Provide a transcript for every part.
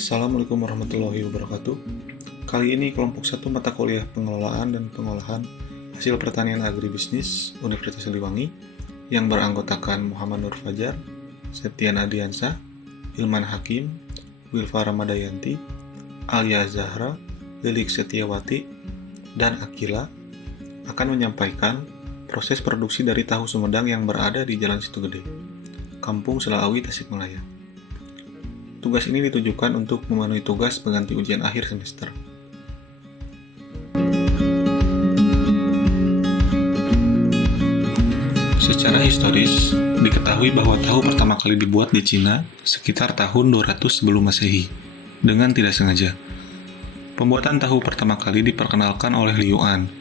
Assalamualaikum warahmatullahi wabarakatuh. Kali ini kelompok 1 mata kuliah pengelolaan dan pengolahan hasil pertanian agribisnis Universitas Siliwangi yang beranggotakan Muhammad Nur Fajar, Septian Adiansa, Hilman Hakim, Wilfa Ramadayanti, Alia Zahra, Lilik Setiawati, dan Akila akan menyampaikan proses produksi dari tahu Sumedang yang berada di Jalan Situgede, Kampung Selaawi, Tasikmalaya. Tugas ini ditujukan untuk memenuhi tugas pengganti ujian akhir semester. Secara historis, diketahui bahwa tahu pertama kali dibuat di Cina sekitar tahun 200 sebelum Masehi, dengan tidak sengaja. Pembuatan tahu pertama kali diperkenalkan oleh Liu An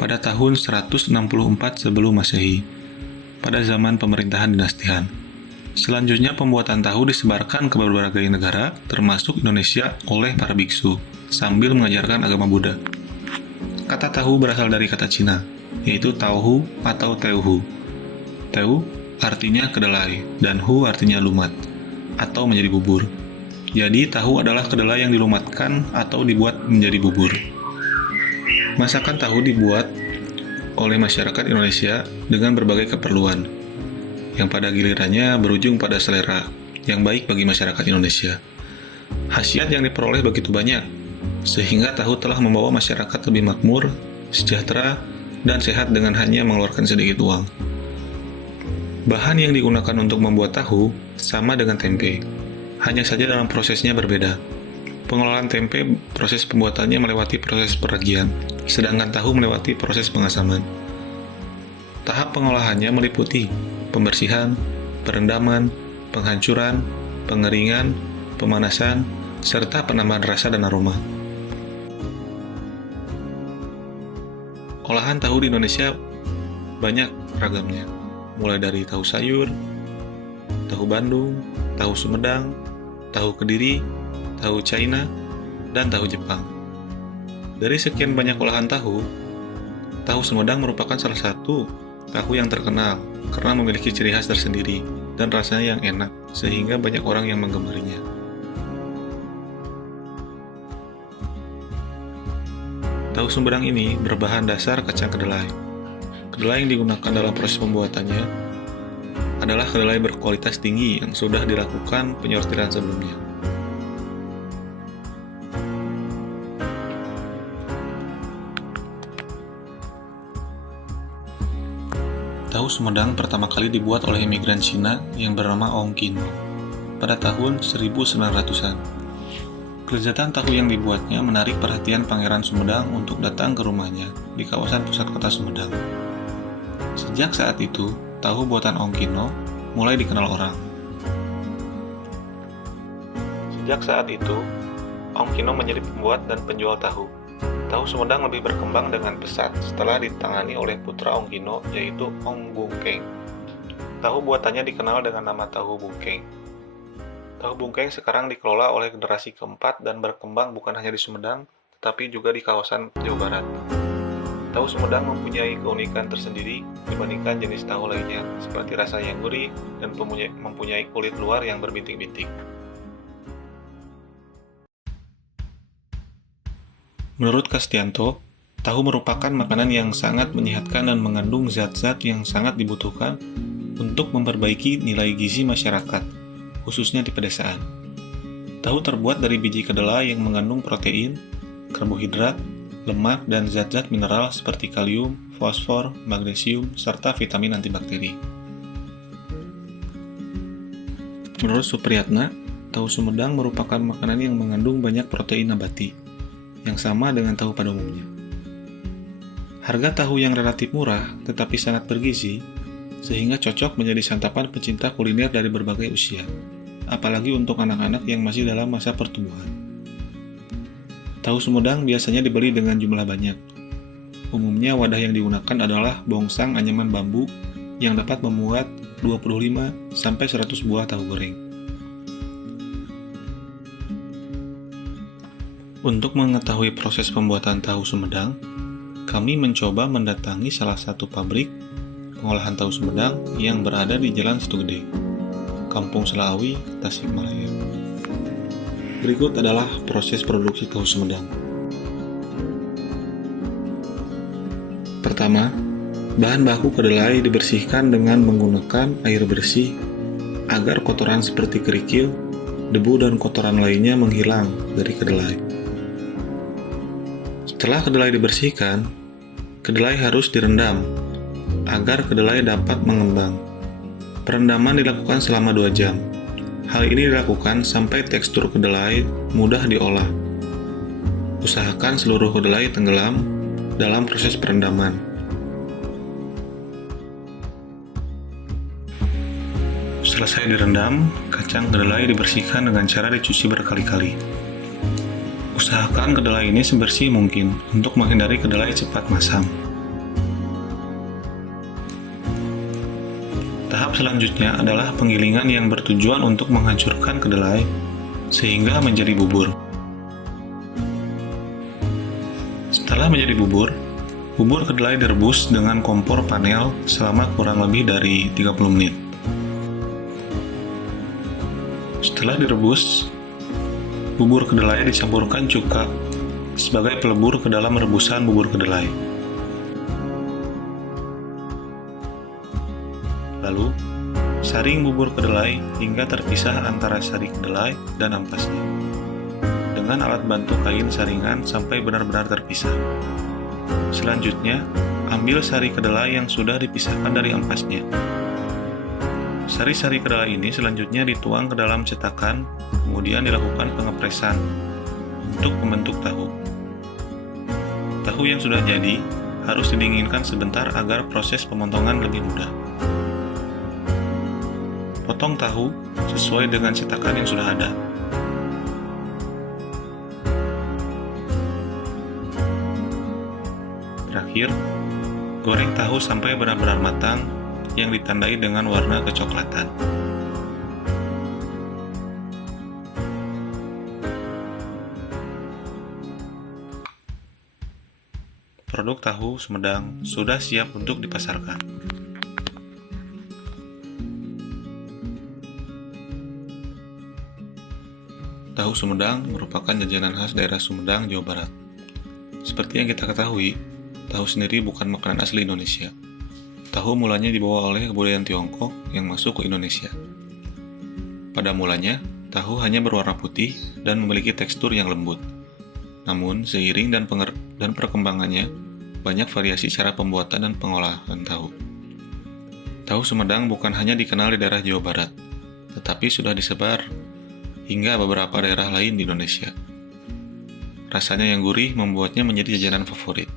pada tahun 164 sebelum Masehi, pada zaman pemerintahan dinasti Han. Selanjutnya, pembuatan tahu disebarkan ke berbagai negara, termasuk Indonesia, oleh para biksu, sambil mengajarkan agama Buddha. Kata tahu berasal dari kata Cina, yaitu tauhu atau teuhu. Teu artinya kedelai, dan hu artinya lumat, atau menjadi bubur. Jadi, tahu adalah kedelai yang dilumatkan atau dibuat menjadi bubur. Masakan tahu dibuat oleh masyarakat Indonesia dengan berbagai keperluan, yang pada gilirannya berujung pada selera yang baik bagi masyarakat Indonesia. Khasiat yang diperoleh begitu banyak, sehingga tahu telah membawa masyarakat lebih makmur, sejahtera, dan sehat dengan hanya mengeluarkan sedikit uang. Bahan yang digunakan untuk membuat tahu sama dengan tempe, hanya saja dalam prosesnya berbeda. Pengolahan tempe, proses pembuatannya melewati proses peragian, sedangkan tahu melewati proses pengasaman. Tahap pengolahannya meliputi pembersihan, perendaman, penghancuran, pengeringan, pemanasan, serta penambahan rasa dan aroma. Olahan tahu di Indonesia banyak ragamnya, mulai dari tahu sayur, tahu Bandung, tahu Sumedang, tahu Kediri, tahu China, dan tahu Jepang. Dari sekian banyak olahan tahu Sumedang merupakan salah satu tahu yang terkenal karena memiliki ciri khas tersendiri dan rasanya yang enak, sehingga banyak orang yang menggemarinya. Tahu Sumedang ini berbahan dasar kacang kedelai. Kedelai yang digunakan dalam proses pembuatannya adalah kedelai berkualitas tinggi yang sudah dilakukan penyortiran sebelumnya. Tahu Sumedang pertama kali dibuat oleh imigran Cina yang bernama Ong Qin pada tahun 1900-an. Kelezatan tahu yang dibuatnya menarik perhatian Pangeran Sumedang untuk datang ke rumahnya di kawasan pusat kota Sumedang. Sejak saat itu, tahu buatan Ong Kino mulai dikenal orang. Sejak saat itu, Ong Kino menjadi pembuat dan penjual tahu. Tahu Sumedang lebih berkembang dengan pesat setelah ditangani oleh putra Ong Kino, yaitu Ong Bungkeng. Tahu buatannya dikenal dengan nama tahu Bungkeng. Tahu Bungkeng sekarang dikelola oleh generasi keempat dan berkembang bukan hanya di Sumedang, tetapi juga di kawasan Jawa Barat. Tahu Sumedang mempunyai keunikan tersendiri dibandingkan jenis tahu lainnya, seperti rasa yang gurih dan mempunyai kulit luar yang berbintik-bintik. Menurut Kastianto, tahu merupakan makanan yang sangat menyehatkan dan mengandung zat-zat yang sangat dibutuhkan untuk memperbaiki nilai gizi masyarakat, khususnya di pedesaan. Tahu terbuat dari biji kedelai yang mengandung protein, karbohidrat, lemak, dan zat-zat mineral seperti kalium, fosfor, magnesium, serta vitamin antibakteri. Menurut Supriyatna, tahu Sumedang merupakan makanan yang mengandung banyak protein nabati, yang sama dengan tahu pada umumnya. Harga tahu yang relatif murah tetapi sangat bergizi, sehingga cocok menjadi santapan pecinta kuliner dari berbagai usia, apalagi untuk anak-anak yang masih dalam masa pertumbuhan. Tahu Sumedang biasanya dibeli dengan jumlah banyak. Umumnya wadah yang digunakan adalah bongsang anyaman bambu yang dapat memuat 25-100 buah tahu goreng. Untuk mengetahui proses pembuatan tahu Sumedang, kami mencoba mendatangi salah satu pabrik pengolahan tahu Sumedang yang berada di Jalan Situgede, Kampung Selaawi, Tasikmalaya. Berikut adalah proses produksi tahu sumedang. Pertama, bahan baku kedelai dibersihkan dengan menggunakan air bersih agar kotoran seperti kerikil, debu, dan kotoran lainnya menghilang dari kedelai. Setelah kedelai dibersihkan, kedelai harus direndam agar kedelai dapat mengembang. Perendaman dilakukan selama 2 jam. Hal ini dilakukan sampai tekstur kedelai mudah diolah. Usahakan seluruh kedelai tenggelam dalam proses perendaman. Selesai direndam, kacang kedelai dibersihkan dengan cara dicuci berkali-kali. Usahakan kedelai ini sebersih mungkin untuk menghindari kedelai cepat masam. Tahap selanjutnya adalah penggilingan yang bertujuan untuk menghancurkan kedelai sehingga menjadi bubur. Setelah menjadi bubur kedelai direbus dengan kompor panel selama kurang lebih dari 30 menit. Setelah direbus, bubur kedelai dicampurkan cuka sebagai pelebur ke dalam rebusan bubur kedelai. Lalu, saring bubur kedelai hingga terpisah antara sari kedelai dan ampasnya. Dengan alat bantu kain saringan sampai benar-benar terpisah. Selanjutnya, ambil sari kedelai yang sudah dipisahkan dari ampasnya. Sari-sari kedelai ini selanjutnya dituang ke dalam cetakan, kemudian dilakukan pengepresan untuk membentuk tahu. Tahu yang sudah jadi harus didinginkan sebentar agar proses pemotongan lebih mudah. Potong tahu sesuai dengan cetakan yang sudah ada. Terakhir, goreng tahu sampai benar-benar matang yang ditandai dengan warna kecoklatan. Produk tahu Sumedang sudah siap untuk dipasarkan. Tahu Sumedang merupakan jajanan khas daerah Sumedang, Jawa Barat. Seperti yang kita ketahui, tahu sendiri bukan makanan asli Indonesia. Tahu mulanya dibawa oleh kebudayaan Tiongkok yang masuk ke Indonesia. Pada mulanya, tahu hanya berwarna putih dan memiliki tekstur yang lembut. Namun, seiring dan perkembangannya, banyak variasi cara pembuatan dan pengolahan tahu. Tahu Sumedang bukan hanya dikenal di daerah Jawa Barat, tetapi sudah disebar hingga beberapa daerah lain di Indonesia. Rasanya yang gurih membuatnya menjadi jajanan favorit.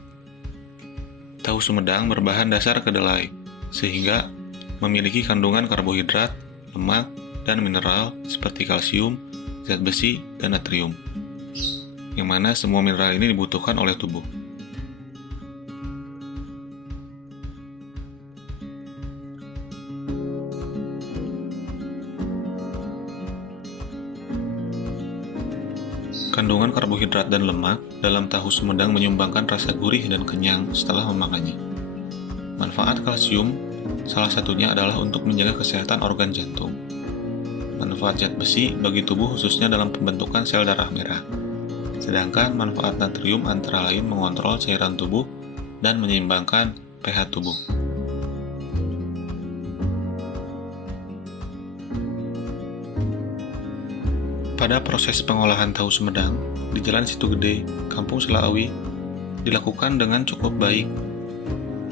Tahu Sumedang berbahan dasar kedelai, sehingga memiliki kandungan karbohidrat, lemak, dan mineral seperti kalsium, zat besi, dan natrium, yang mana semua mineral ini dibutuhkan oleh tubuh. Kandungan karbohidrat dan lemak dalam tahu Sumedang menyumbangkan rasa gurih dan kenyang setelah memakannya. Manfaat kalsium salah satunya adalah untuk menjaga kesehatan organ jantung. Manfaat zat besi bagi tubuh khususnya dalam pembentukan sel darah merah. Sedangkan manfaat natrium antara lain mengontrol cairan tubuh dan menyeimbangkan pH tubuh. Pada proses pengolahan tahu Sumedang di Jalan Situ Gede, Kampung Selaawi, dilakukan dengan cukup baik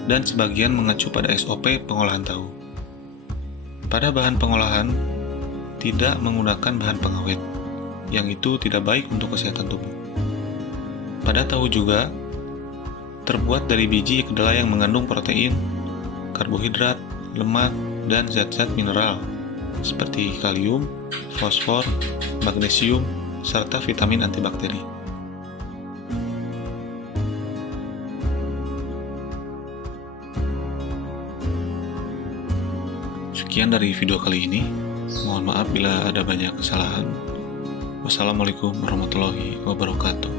dan sebagian mengacu pada SOP pengolahan tahu. Pada bahan pengolahan, tidak menggunakan bahan pengawet, yang itu tidak baik untuk kesehatan tubuh. Pada tahu juga, terbuat dari biji kedelai yang mengandung protein, karbohidrat, lemak, dan zat-zat mineral, seperti kalium, fosfor, magnesium, serta vitamin antibakteri. Sekian dari video kali ini. Mohon maaf bila ada banyak kesalahan. Wassalamualaikum warahmatullahi wabarakatuh.